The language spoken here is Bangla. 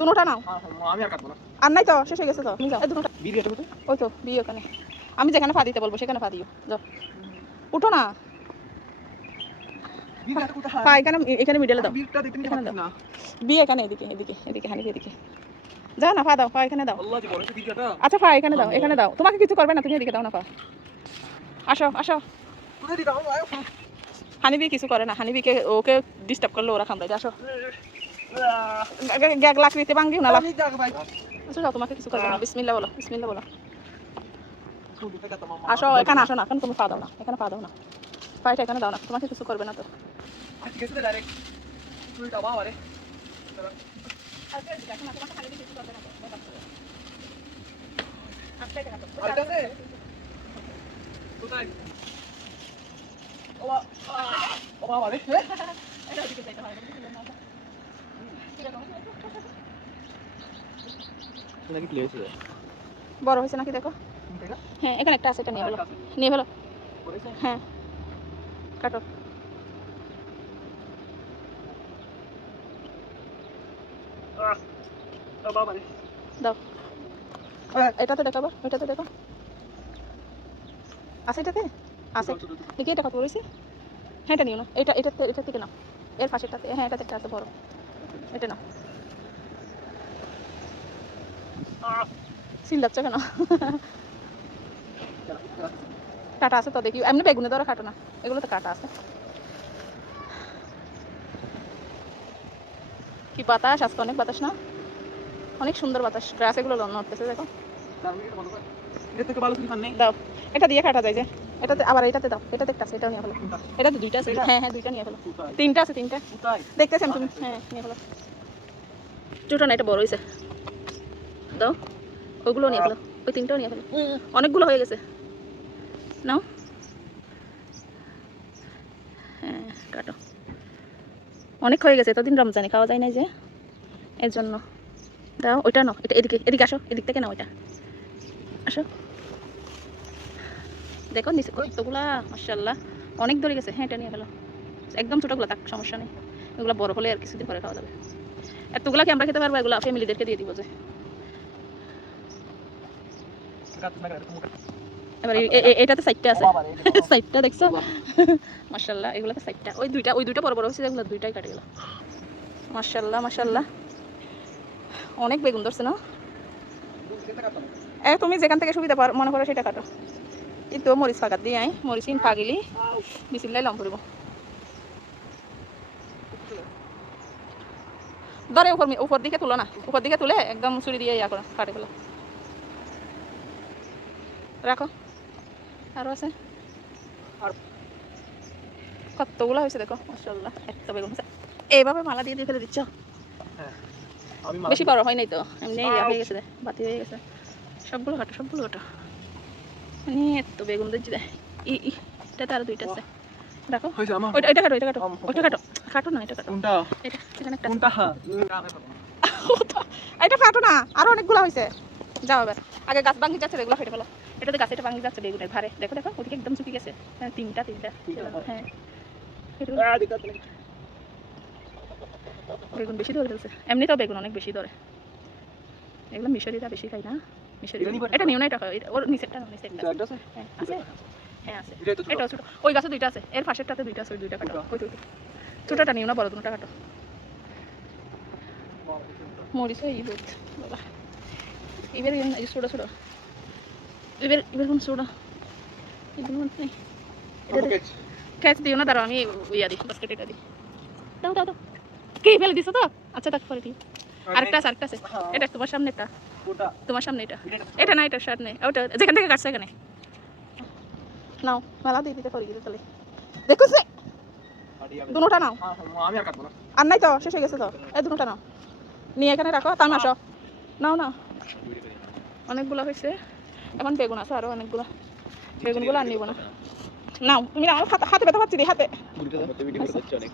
দুটোটা নাও। আমি আর কাটবো না। আর নাই তো শেষ হয়ে গেছে তো। তুমি যাও দুটোটা বিড়ি ওই তো বিয়ে ওখানে। আমি যেখানে পা দিতে বলব সেখানে পা দিও। যাও। উঠো না। এখানে এখানে দাও। এখানে দাও। না। বিয়ে এখানে এদিকে এদিকে এদিকে যাও না দাও পা এখানে দাও। আচ্ছা পা এখানে দাও এখানে দাও। তোমাকে কিছু করবে না তুমি এদিকে দাও না পা। আসো আসো। হানিবি কিছু করে না হানিবিকে ওকে ডিস্টার্ব করলে ওরা খামড়াই আসো। গ্যাগ লাকড়িতে ভাঙ্গিও না আচ্ছা যাও তোমাকে কিছু করবে না। বিসমিল্লা বলো বিসমিল্লা বলো। আসো এখানে আসো না এখন তুমি পা দাও না এখানে পা দাও না। পায়েটা এখানে দাও না তোমাকে কিছু করবে না তো। আমারে আর কাছে কোথায়? ও বড় হয়েছে নাকি দেখো। হ্যাঁ এখানে একটা আছে এটা নিয়ে ফেলো। নিয়ে ফেলো। হ্যাঁ। কাটো। দাও এটাতে দেখাবো ওইটাতে দেখো আছে এটাতে? আছে। দেখি এটা কত বলেছি? হ্যাঁ এটা নিও না। এটা এটা এটা থেকে নাও। এর পাশেরটাতে হ্যাঁ এটাতে একটা আছে বড়। এটা নাও। সিল যাচ্ছে কেন? কাটা আছে তো দেখি। এমনি বেগুনে ধরো কাটো না। এগুলো তো কাটা আছে। কি বাতাস? আজকে অনেক বাতাস না? অনেক সুন্দর বাতাস। গ্রাস এগুলো নড়তেছে দেখো। থেকে দাও। এটা দিয়ে কাটা যায় যে। এটাতে আবার এটাতে দাও এটাতে একটা আছে এটাও নিয়ে ফেলো। এটাতে দুইটা আছে হ্যাঁ হ্যাঁ দুইটা নিয়ে ফেলো। তিনটা আছে তিনটা। তুমি? হ্যাঁ নিয়ে ফেলো। দুটো না এটা বড় হয়েছে দাও ওগুলো নিয়ে ফেলো। ওই তিনটাও নিয়ে ফেলো। অনেকগুলো হয়ে গেছে। নাও। হ্যাঁ কাটো। অনেক হয়ে গেছে এতদিন রমজানে খাওয়া যায় না যে। এর জন্য। দাও ওইটা নাও এটা এদিকে এদিকে আসো এদিক থেকে নাও ওইটা আসো। দেখো নিচে কতগুলা মার্শাল্লাহ অনেক ধরে গেছে। হ্যাঁ এটা নিয়ে ফেলো। একদম ছোটোগুলো থাক সমস্যা নেই। এগুলো বড় হলে আর কিছুদিন পরে খাওয়া যাবে। এতগুলা কি আমরা খেতে পারব? এগুলো ফ্যামিলিদেরকে দিয়ে দিব যে। এবার এটাতে সাইডটা আছে। সাইডটা দেখছ? মার্শাল্লাহ এগুলোতে সাইডটা ওই দুইটা ওই দুইটা বড় বড় হয়েছে এগুলো দুইটাই কাটে গেল। মার্শাল্লাহ মার্শাল্লাহ অনেক বেগুন ধরছে না? এ তুমি যেখান থেকে সুবিধা পার মনে করো সেটা কাটো। এই তো মরিচ ফাঁকাত দিয়ে আই মরিচ ইন ফাগিলি বিসিল্লাই লম পড়ব ধরে উপর উপর দিকে তুলো না। উপর দিকে তুলে একদম ছুরি দিয়ে ইয়া করো কাটে ফেলো। রাখো। আরও আছে? কতগুলো হয়েছে দেখো মাসাল্লাহ এত বেগুন হয়েছে এইভাবে মালা দিয়ে দিয়ে ফেলে দিচ্ছ? আমি বেশি বড় হয় নাই তো এমনি হয়ে গেছে বাতি হয়ে গেছে। সবগুলো কাটো সবগুলো কাটো মানে এত বেগুন দিচ্ছি আরও দুইটা আছে। দেখো। হয়েছে ওইটা এটা কাটো এটা কাটো ওইটা কাটো। কাটো না এটা কাটো। কোনটা? এটা এখানে একটা কোনটা? এটা কাটো না আরও অনেকগুলো হয়েছে যাও এবার। আগে গাছ ভাঙি যাচ্ছে এগুলো ফেটে ফেলো। এটাতে গাছে এটা ভাঙি যাচ্ছে বেগুনের ভারে দেখো দেখো ওদিকে একদম শুকিয়ে গেছে। হ্যাঁ তিনটা তিনটা হ্যাঁ। বেগুন বেশি ধরে ফেলছে। এমনিতেও বেগুন অনেক বেশি ধরে। এগুলো মিশরিটা বেশি খাই না। এটা নিবা? না এটা ওর নিচেরটা না নিচেরটা। হ্যাঁ আছে? হ্যাঁ আছে। এটাই ছোট। ওই গাছে দুইটা আছে। এর পাশেরটাতে দুইটা আছে ওই দুইটা কাটো। ওই দুইটা। ছোটটা নিও না বড় দুটা কাটো। মরিচ এই বোধ বাবা। এবার এই এই ছোট ছোট। এবার এবার কোন ছোট? এবার কোন নেই? ক্যাচ দিও না দাঁড়াও আমি ইয়া দিই বাস্কেট এটা দিই। দাও দাও দাও। কি ফেলে দিছো তো? আচ্ছা তাক করে দিই আরেকটা আছে আরেকটা আছে। এটা তোমার সামনে এটা কোনটা তোমার সামনে এটা। এটা না এটা শার্ট নেই। ওটা যেখান থেকে কাটছে এখানে। নাও মেলা দিয়ে দিতে পারি তাহলে দেখো সে দুটোটা নাও। আমি আর কাটবো না। আর নাই তো শেষ হয়ে গেছে তো। এই দুটোটা নাও। নিয়ে এখানে রাখো তাম আসো নাও না অনেকগুলো হয়েছে। এখন বেগুন আছে আরও অনেকগুলো। বেগুনগুলো আর নিব না। নাও তুমি নাও হাতে হাতে ব্যথা পাচ্ছি দি হাতে। ভিডিও করতে অনেক।